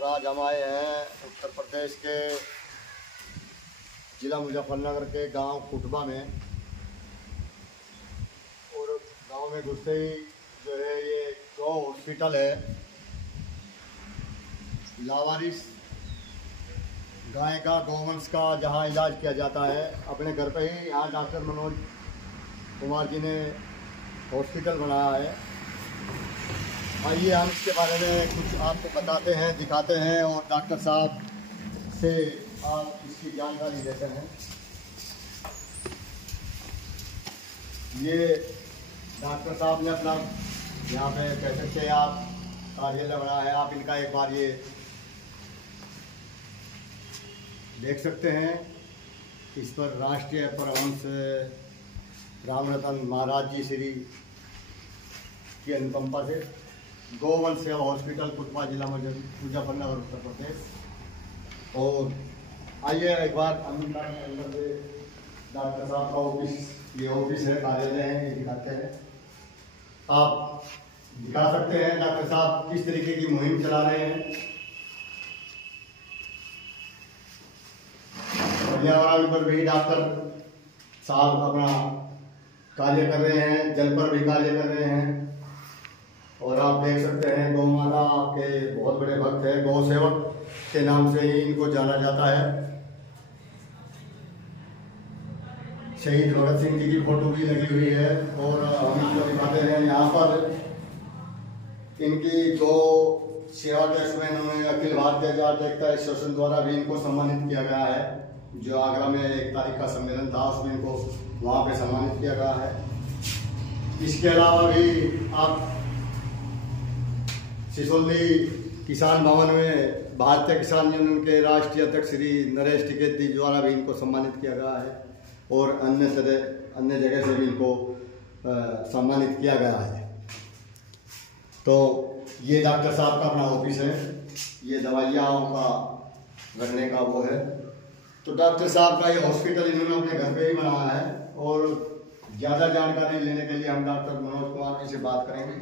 और आज हम आए हैं उत्तर प्रदेश के जिला मुजफ्फरनगर के गांव कुटबा में। और गांव में घुसते ही जो है ये गौ हॉस्पिटल है। लावारिस गाय का गौवंश का जहां इलाज किया जाता है अपने घर पे ही। यहाँ डॉक्टर मनोज कुमार जी ने हॉस्पिटल बनाया है। आइए हम इसके बारे में कुछ आपको बताते हैं, दिखाते हैं और डॉक्टर साहब से आप इसकी जानकारी देते हैं। ये डॉक्टर साहब ने अपना यहाँ पे कह सकते हैं आप कार्यालय बनाया है। आप इनका एक बार ये देख सकते हैं। इस पर राष्ट्रीय परमहंस रामरतन महाराज जी श्री की अनुकंपा से गोवंश सेवा हॉस्पिटल कुटबा जिला मुजफ्फरनगर उत्तर प्रदेश। और आइए एक बार अंदर से डॉक्टर साहब का ऑफिस, ये ऑफिस है, कार्यालय है, ये दिखाते हैं। आप दिखा सकते हैं डॉक्टर साहब किस तरीके की मुहिम चला रहे हैं। पर्यावरण पर भी डॉक्टर साहब अपना कार्य कर रहे हैं, जल पर भी कार्य कर रहे हैं। और आप देख सकते हैं गौ माता के बहुत बड़े भक्त है, गौ सेवक के नाम से ही इनको जाना जाता है। शहीद भगत सिंह जी की फोटो भी लगी हुई है और हम इनको दिखाते हैं। यहाँ पर इनकी गौ सेवा के उसमें इन्होंने अखिल भारतीय जाट एकता एसोसिएशन द्वारा भी इनको सम्मानित किया गया है। जो आगरा में 1 तारीख का सम्मेलन था उसमें इनको वहाँ पे सम्मानित किया गया है। इसके अलावा भी आप सिसोली किसान भवन में भारतीय किसान यूनियन के राष्ट्रीय अध्यक्ष श्री नरेश टिकैत जी द्वारा भी इनको सम्मानित किया गया है। और अन्य जगह से भी इनको सम्मानित किया गया है। तो ये डॉक्टर साहब का अपना ऑफिस है, ये दवाइयाँ का रखने का वो है। तो डॉक्टर साहब का ये हॉस्पिटल इन्होंने अपने घर पे ही बनाया है। और ज़्यादा जानकारी लेने के लिए हम डॉक्टर मनोज कुमार जी से बात करेंगे।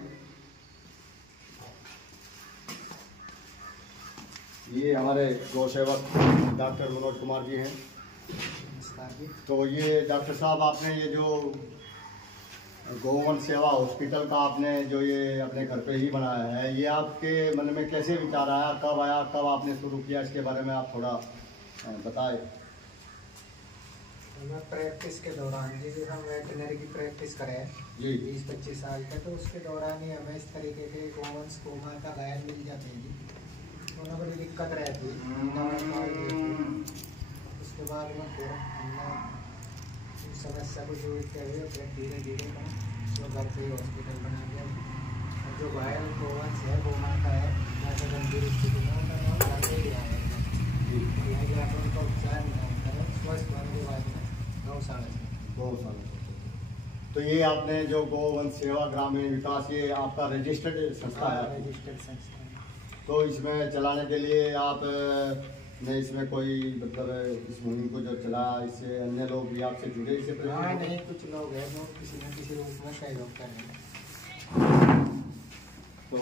ये हमारे गौ सेवक डॉक्टर मनोज कुमार जी हैं। तो ये डॉक्टर साहब आपने ये जो गौवंश सेवा हॉस्पिटल का आपने जो ये अपने घर पे ही बनाया है, ये आपके मन में कैसे विचार आया, कब आया, कब आपने शुरू किया, इसके बारे में आप थोड़ा बताएं। मैं प्रैक्टिस के दौरान जी हम वेटनरी की प्रैक्टिस करें जी 20-25 साल का, तो उसके दौरान ही हमें इस तरीके के गौवंश गोमाता गाय मिल जाते हैं जी। उन्हें बड़ी दिक्कत रहती है। उसके बाद में फिर हमने उस समस्या को जोड़ते हुए फिर धीरे धीरे हम घर से हॉस्पिटल बना दिया। और जो घायल गौवंश है, गोमाता है, जैसे गंभीर स्थिति में उनका नाम घर से ही आया है। उनका उपचार नहीं करें, स्वस्थ होने के बाद में गौशाला। तो ये आपने जो गौवंश सेवा ग्रामीण विकास, ये आपका रजिस्टर्ड संस्था है? रजिस्टर्ड संस्था है। तो इसमें चलाने के लिए आप ने इसमें कोई मतलब इस मुहिम को जो चला, इससे अन्य लोग भी आपसे जुड़े इससे? हाँ नहीं, कुछ लोग हैं जो किसी न किसी रूप में सहयोग कर रहे हैं। तो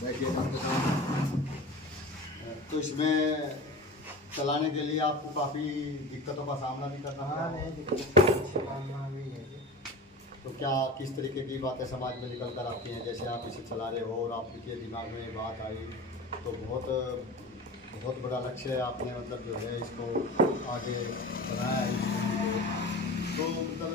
देखिए डॉक्टर साहब, तो इसमें चलाने के लिए आपको काफ़ी दिक्कतों का सामना भी करना पड़ा? हाँ नहीं, दिक्कत भी है। तो क्या किस तरीके की बातें समाज में निकल कर आती हैं? जैसे आप इसे चला रहे हो और आपके दिमाग में ये बात आई, तो बहुत बड़ा लक्ष्य है आपने मतलब जो है इसको आगे बढ़ाया है। तो मतलब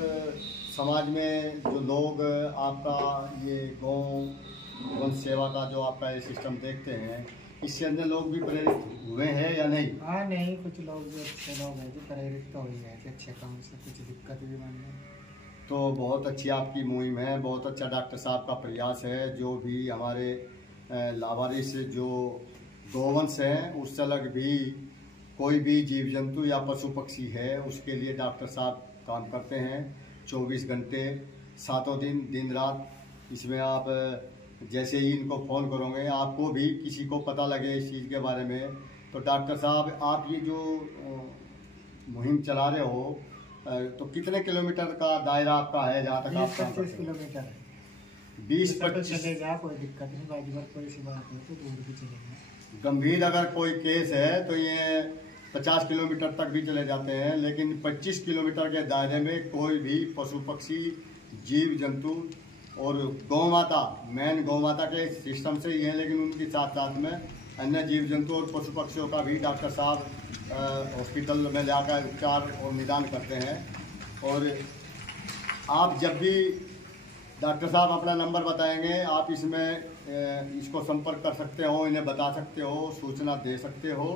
समाज में जो लोग आपका ये गौवंश सेवा का जो आपका ये सिस्टम देखते हैं, इससे अन्य लोग भी प्रेरित हुए हैं या नहीं? हाँ नहीं, कुछ लोग भी अच्छे लोग हैं जो प्रेरित तो हुई है कि अच्छे काम से कुछ दिक्कत भी बन गई। तो बहुत अच्छी आपकी मुहिम है, बहुत अच्छा डॉक्टर साहब का प्रयास है। जो भी हमारे लावारिस जो गौवंश हैं, उससे अलग भी कोई भी जीव जंतु या पशु पक्षी है, उसके लिए डॉक्टर साहब काम करते हैं 24 घंटे 7 दिन, दिन रात। इसमें आप जैसे ही इनको फ़ोन करोगे, आपको भी किसी को पता लगे इस चीज़ के बारे में, तो डॉक्टर साहब आप ये जो मुहिम चला रहे हो, तो कितने किलोमीटर का दायरा आपका है जहाँ तक आप? 20-25 किलोमीटर है। 20-25 चलेगा, कोई दिक्कत नहीं। बाजूबार कोई सी बात नहीं तो दूर भी चलेगा। गंभीर अगर कोई केस है तो ये 50 किलोमीटर तक भी चले जाते हैं, लेकिन 25 किलोमीटर के दायरे में कोई भी पशु पक्षी जीव जंतु और गौ माता, मेन गौ माता के सिस्टम से ही है, लेकिन उनके साथ साथ में अन्य जीव जंतु और पशु पक्षियों का भी डॉक्टर साहब हॉस्पिटल में जाकर उपचार और निदान करते हैं। और आप जब भी डॉक्टर साहब अपना नंबर बताएंगे, आप इसमें इसको संपर्क कर सकते हो, इन्हें बता सकते हो, सूचना दे सकते हो।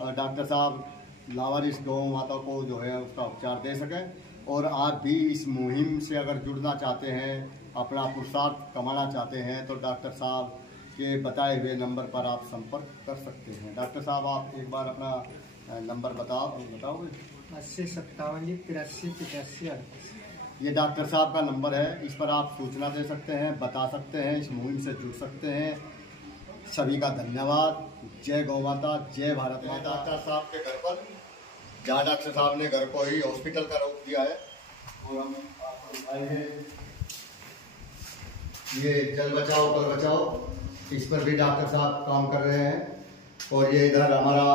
डॉक्टर साहब लावारिस गौ माता को जो है उसका उपचार दे सकें। और आप भी इस मुहिम से अगर जुड़ना चाहते हैं, अपना पुरुषार्थ कमाना चाहते हैं, तो डॉक्टर साहब के बताए हुए नंबर पर आप संपर्क कर सकते हैं। डॉक्टर साहब आप एक बार अपना नंबर बताओगे? 80 57 83 85 38। ये डॉक्टर साहब का नंबर है, इस पर आप सूचना दे सकते हैं, बता सकते हैं, इस मुहिम से जुड़ सकते हैं। सभी का धन्यवाद। जय गौ माता, जय भारत माता। डॉक्टर साहब के घर पर, जहाँ डॉक्टर साहब ने घर को ही हॉस्पिटल का रूप दिया है, और हम आपको दिखाएंगे ये जल बचाओ कर बचाओ, इस पर भी डॉक्टर साहब काम कर रहे हैं। और ये इधर हमारा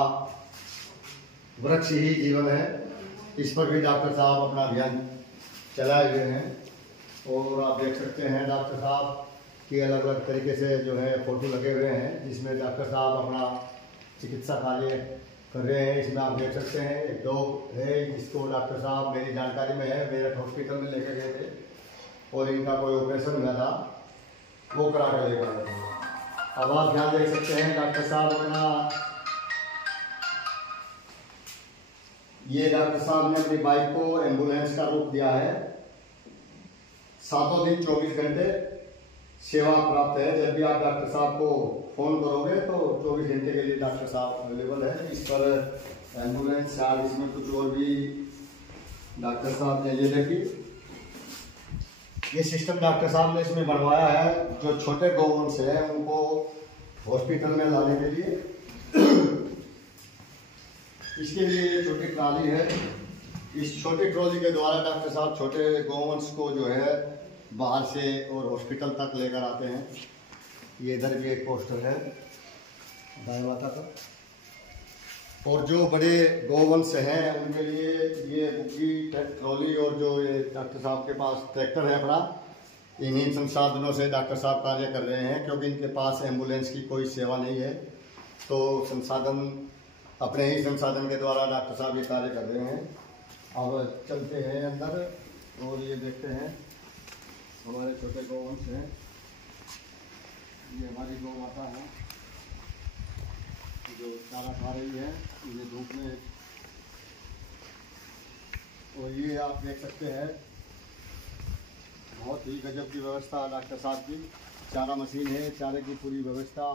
वृक्ष ही जीवन है, इस पर भी डॉक्टर साहब अपना अभियान चलाए हुए हैं। और आप देख सकते हैं डॉक्टर साहब की अलग अलग तरीके से जो है फोटो लगे हुए हैं, जिसमें डॉक्टर साहब अपना चिकित्सा कार्य कर रहे हैं। इसमें आप देख सकते हैं एक डॉग है, जिसको डॉक्टर साहब मेरी जानकारी में है मेरठ हॉस्पिटल में लेके गए थे, और इनका कोई ऑपरेशन हुआ था, वो करा कर लेकर आए थे। अब आप ध्यान देख सकते हैं डॉक्टर साहब अपना, ये डॉक्टर साहब ने अपनी बाइक को एम्बुलेंस का रूप दिया है। 7 दिन 24 घंटे सेवा प्राप्त है। जब भी आप डॉक्टर साहब को फ़ोन करोगे तो 24 घंटे के लिए डॉक्टर साहब अवेलेबल है। इस पर एम्बुलेंस चार्ज, इसमें कुछ और भी डॉक्टर साहब ने, ये देखिए ये सिस्टम डॉक्टर साहब ने इसमें बनवाया है। जो छोटे गौवंश हैं उनको हॉस्पिटल में लाने के लिए इसके लिए ये छोटी ट्रॉली है। इस छोटी ट्रॉली के द्वारा डॉक्टर साहब छोटे गौवंश को जो है बाहर से और हॉस्पिटल तक लेकर आते हैं। ये इधर भी एक पोस्टर है गाय माता का। और जो बड़े गौवंश हैं उनके लिए ये बुग्गी ट्रॉली, और जो ये डॉक्टर साहब के पास ट्रैक्टर है अपना, इन्हीं संसाधनों से डॉक्टर साहब कार्य कर रहे हैं, क्योंकि इनके पास एम्बुलेंस की कोई सेवा नहीं है। तो संसाधन, अपने ही संसाधन के द्वारा डॉक्टर साहब ये कार्य कर रहे हैं। अब चलते हैं अंदर और ये देखते हैं हमारे छोटे गौवंश हैं। ये हमारी गौ माता है जो चारा खा रही है, ये धूप में। और ये आप देख सकते हैं बहुत ही गजब की व्यवस्था डॉक्टर साहब की। चारा मशीन है, चारे की पूरी व्यवस्था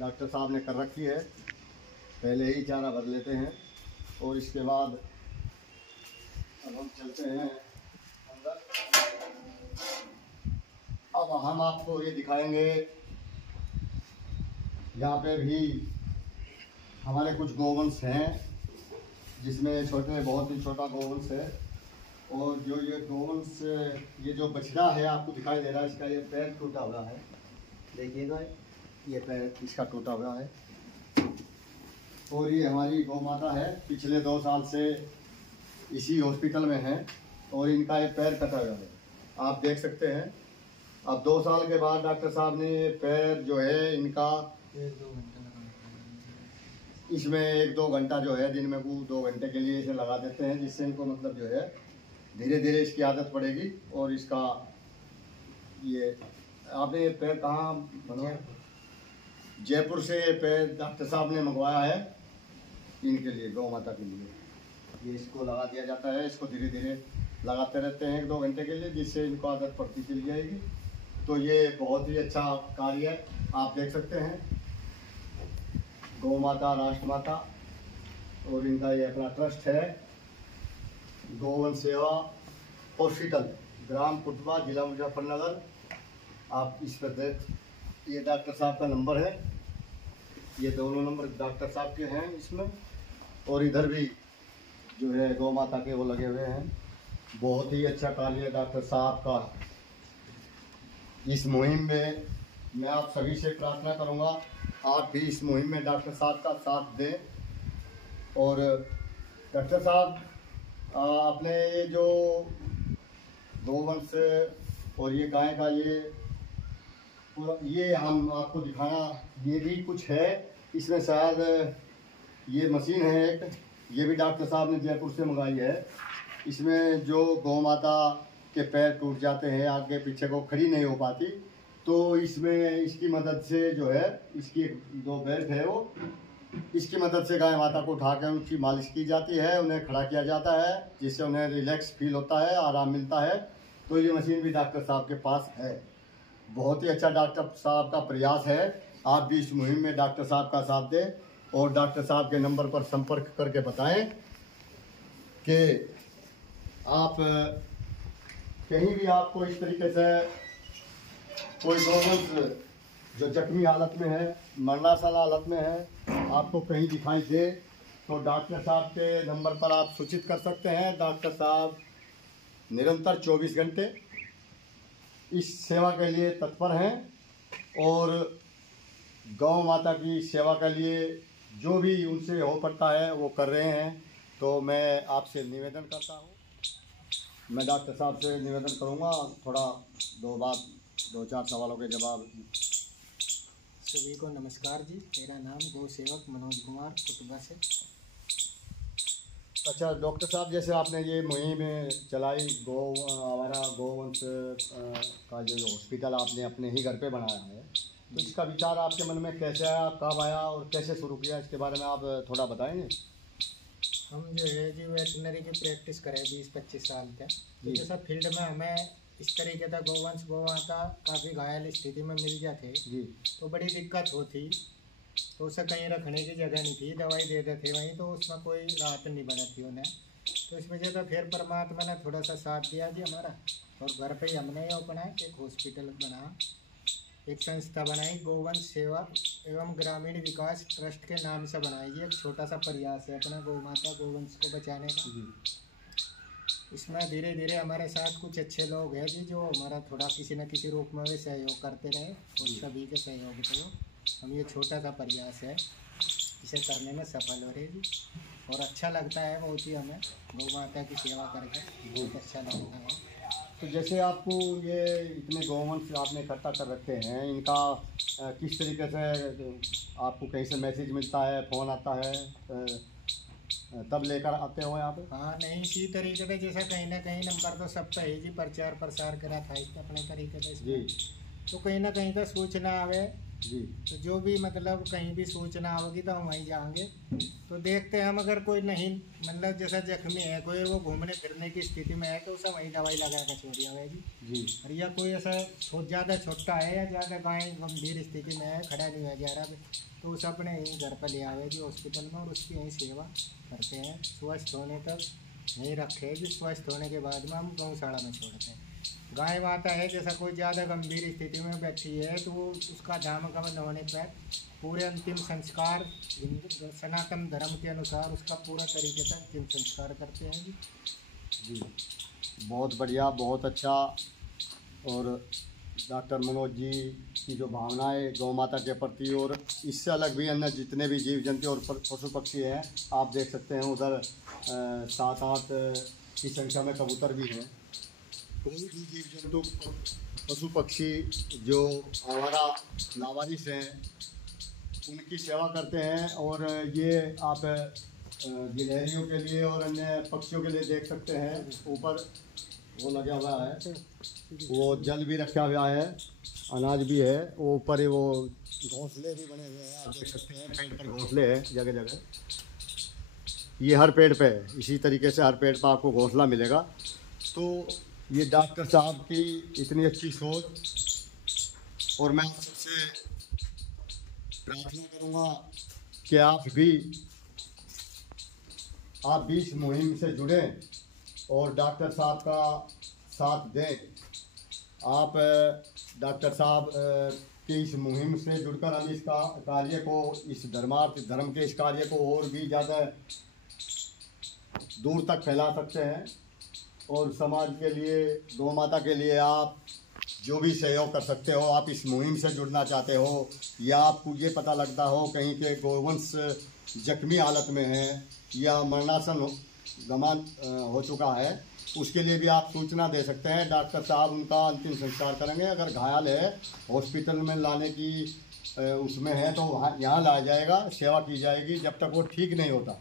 डॉक्टर साहब ने कर रखी है। पहले ही चारा भर लेते हैं और इसके बाद अब हम चलते हैं अंदर। अब हम आपको ये दिखाएंगे, यहाँ पे भी हमारे कुछ गौवंश हैं, जिसमें छोटे, बहुत ही छोटा गौवंश है। और जो ये गौवंश, ये जो बछड़ा है आपको दिखाई दे रहा है, इसका ये पैर टूटा हुआ है, देखिएगा ये पैर इसका टूटा हुआ है। और ये हमारी गौ माता है, पिछले 2 साल से इसी हॉस्पिटल में है, और इनका ये पैर कटा हुआ है, आप देख सकते हैं। अब 2 साल के बाद डॉक्टर साहब ने ये पैर जो है इनका, इसमें 1-2 घंटा जो है दिन में 2 घंटे के लिए इसे लगा देते हैं, जिससे इनको मतलब जो है धीरे धीरे इसकी आदत पड़ेगी। और इसका ये आपने ये पैर कहाँ बनवाया? जयपुर से ये पैर डॉक्टर साहब ने मंगवाया है इनके लिए, गौ माता के लिए। ये इसको लगा दिया जाता है, इसको धीरे धीरे लगाते रहते हैं 1-2 घंटे के लिए, जिससे इनको आदत पड़ती चली जाएगी। तो ये बहुत ही अच्छा कार्य है, आप देख सकते हैं। गौ माता, राष्ट्र माता, और इनका ये अपना ट्रस्ट है, गौवंश सेवा हॉस्पिटल, ग्राम कुटवा, जिला मुजफ्फरनगर। आप इस पर देख, ये डॉक्टर साहब का नंबर है, ये दोनों नंबर डॉक्टर साहब के हैं इसमें। और इधर भी जो है गौ माता के वो लगे हुए हैं। बहुत ही अच्छा कार्य है डॉक्टर साहब का। इस मुहिम में मैं आप सभी से प्रार्थना करूंगा आप भी इस मुहिम में डॉक्टर साहब का साथ दें। और डॉक्टर साहब, आपने ये जो गोवंश और ये गाय का ये हम आपको दिखाना, ये भी कुछ है इसमें। शायद ये मशीन है एक, ये भी डॉक्टर साहब ने जयपुर से मंगाई है। इसमें जो गौ माता के पैर टूट जाते हैं, आगे पीछे को खड़ी नहीं हो पाती, तो इसमें इसकी मदद से जो है, इसकी दो बेल्ट है वो, इसकी मदद से गाय माता को उठाकर उनकी मालिश की जाती है, उन्हें खड़ा किया जाता है, जिससे उन्हें रिलैक्स फील होता है, आराम मिलता है। तो ये मशीन भी डॉक्टर साहब के पास है। बहुत ही अच्छा डॉक्टर साहब का प्रयास है। आप भी इस मुहिम में डॉक्टर साहब का साथ दें और डॉक्टर साहब के नंबर पर संपर्क करके बताएं कि आप कहीं भी आपको इस तरीके से कोई गोवंश जो जख्मी हालत में है, मरणासन हालत में है, आपको कहीं दिखाई दे तो डॉक्टर साहब के नंबर पर आप सूचित कर सकते हैं। डॉक्टर साहब निरंतर 24 घंटे इस सेवा के लिए तत्पर हैं और गौ माता की सेवा के लिए जो भी उनसे हो पड़ता है वो कर रहे हैं। तो मैं आपसे निवेदन करता हूँ, मैं डॉक्टर साहब से निवेदन करूँगा थोड़ा दो चार सवालों के जवाब। सभी को नमस्कार जी, मेरा नाम गौ सेवक मनोज कुमार कुतुबा से। अच्छा डॉक्टर साहब, जैसे आपने ये मुहिम चलाई, हमारा गोवंश का जो हॉस्पिटल आपने अपने ही घर पे बनाया है, तो इसका विचार आपके मन में कैसे आया, कब आया और कैसे शुरू किया, इसके बारे में आप थोड़ा बताएंगे। हम जो है जी वेटनरी की प्रैक्टिस करें 20-25 साल तक, तो जैसा फील्ड में हमें इस तरीके का गोवंश गौ माता काफ़ी घायल स्थिति में मिल जाते जी, तो बड़ी दिक्कत होती, तो उसे कहीं रखने की जगह नहीं थी, दवाई दे देते वहीं, तो उसमें कोई राहत नहीं बना थी उन्हें। तो इस वजह से फिर परमात्मा ने थोड़ा सा साथ दिया जी हमारा, और घर पे ही हमने अपना एक हॉस्पिटल बना, एक संस्था बनाई, गोवंश सेवा एवं ग्रामीण विकास ट्रस्ट के नाम से बनाई जी। एक छोटा सा प्रयास है अपना गौ माता गोवंश को बचाने का। इसमें धीरे धीरे हमारे साथ कुछ अच्छे लोग हैं जी, जो हमारा थोड़ा किसी न किसी रूप में भी सहयोग करते रहे, और सभी के सहयोग से हम ये छोटा सा प्रयास है इसे करने में सफल हो रहे जी। और अच्छा लगता है बहुत ही, हमें गौ माता की सेवा करके बहुत अच्छा लगता है। तो जैसे आपको ये इतने गोवंश आपने इकट्ठा कर रखे हैं, इनका किस तरीके से आपको कहीं से मैसेज मिलता है, फ़ोन आता है, तब लेकर आते हो यहाँ पे? हाँ नहीं, इसी तरीके से जैसा कहीं ना कहीं नंबर तो सब पे है जी, प्रचार प्रसार करा था इसने अपने तरीके से जी, तो कहीं ना कहीं तो सूचना आवे जी, तो जो भी मतलब कहीं भी सूचना होगी तो हम वहीं जाएंगे। तो देखते हैं हम, अगर कोई नहीं मतलब जैसा जख्मी है कोई, वो घूमने फिरने की स्थिति में है, तो उसे वहीं दवाई लगा कर छोड़ दिया है जी। और या कोई ऐसा ज़्यादा छोटा है या ज़्यादा गाय गंभीर स्थिति में है, खड़ा नहीं है जा रहा, तो उसे अपने यहीं घर पर ले आवे जी हॉस्पिटल में, और उसकी यहीं सेवा करते हैं। स्वस्थ होने तक यहीं रखे जी, स्वस्थ होने के बाद में हम गौशाला में छोड़ते हैं। गाय माता है जैसा कोई ज़्यादा गंभीर स्थिति में बैठी है, तो वो उसका धाम गमन होने पर पूरे अंतिम संस्कार हिंदू सनातन धर्म के अनुसार उसका पूरा तरीके से अंतिम संस्कार करते हैं जी। जी बहुत बढ़िया, बहुत अच्छा। और डॉक्टर मनोज जी की जो भावनाएं गौ माता के प्रति, और इससे अलग भी अन्य जितने भी जीव जंतु और पशु पक्षी हैं, आप देख सकते हैं उधर 7-8 की संख्या में कबूतर भी हैं। कोई भी जीव जंतु पशु पक्षी जो हमारा लावारिस हैं, उनकी सेवा करते हैं। और ये आप गिलहरियों के लिए और अन्य पक्षियों के लिए देख सकते हैं, ऊपर वो लगा हुआ है, वो जल भी रखा हुआ है, अनाज भी है, वो ऊपर ही वो घोंसले भी बने हुए हैं, आप देख सकते हैं पेड़ पर घोंसले हैं जगह जगह। ये हर पेड़ पे है, इसी तरीके से हर पेड़ पर आपको घोंसला मिलेगा। तो ये डॉक्टर साहब की इतनी अच्छी सोच, और मैं सबसे प्रार्थना करूँगा कि आप भी इस मुहिम से जुड़ें और डॉक्टर साहब का साथ दें। आप डॉक्टर साहब की इस मुहिम से जुड़कर हम इसका कार्य को, इस धर्म के इस कार्य को और भी ज़्यादा दूर तक फैला सकते हैं, और समाज के लिए, गौ माता के लिए आप जो भी सहयोग कर सकते हो, आप इस मुहिम से जुड़ना चाहते हो या आपको ये पता लगता हो कहीं के गोवंश जख्मी हालत में है या मरणासन गमान हो चुका है, उसके लिए भी आप सूचना दे सकते हैं। डॉक्टर साहब उनका अंतिम संस्कार करेंगे। अगर घायल है, हॉस्पिटल में लाने की उसमें है तो वहाँ यहाँ लाया जाएगा, सेवा की जाएगी जब तक वो ठीक नहीं होता।